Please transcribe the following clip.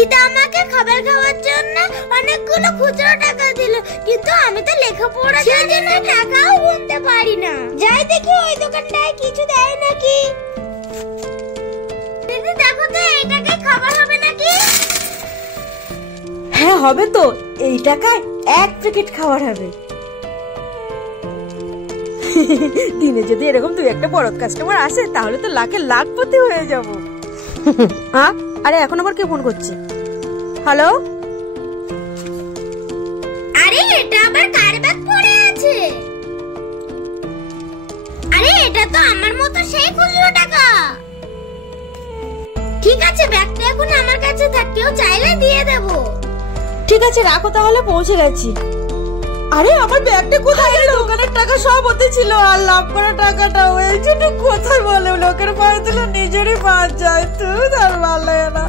দিদা আমাকে খাবার খাওয়ার জন্য অনেকগুলো খুচরো টাকা দিল, কিন্তু আমি তো লেখাপড়ার জন্য টাকাও গুনতে পারি না। যাই দেখি ওই দোকানটায় কিছু দেয় নাকি। দিদি দেখো তো এই টাকায় খাবার হবে নাকি? হ্যাঁ হবে তো, এই টাকায় 1 প্যাকেট খাবার হবে। দিনে যদি এরকম 2-1টা বড় কাস্টমার আসে তাহলে তো লাখে লাখপতি হয়ে যাব। হ্যাঁ, আরে এখন আবার কে ফোন করছে? হ্যালো, আরে এটা আবার কার ব্যাগ পড়ে আছে? আরে এটা তো আমার মতো সেই খুচরো টাকা। ঠিক আছে, ব্যাগটা এখন আমার কাছে থাক, কেউ চাইলে দিয়ে দেব। ঠিক আছে রাখো তাহলে, পৌঁছে গেছি। আরে আমার ব্যাগটা কোথায় গেল? দোকানের টাকা সব ওতে ছিল, আর লাভ করা টাকাটা ওই জন্য কোথায় বলে লোকের পায়ে দিলে নিজেরই বাদ যায়। তুই আর ভালো লাগে না।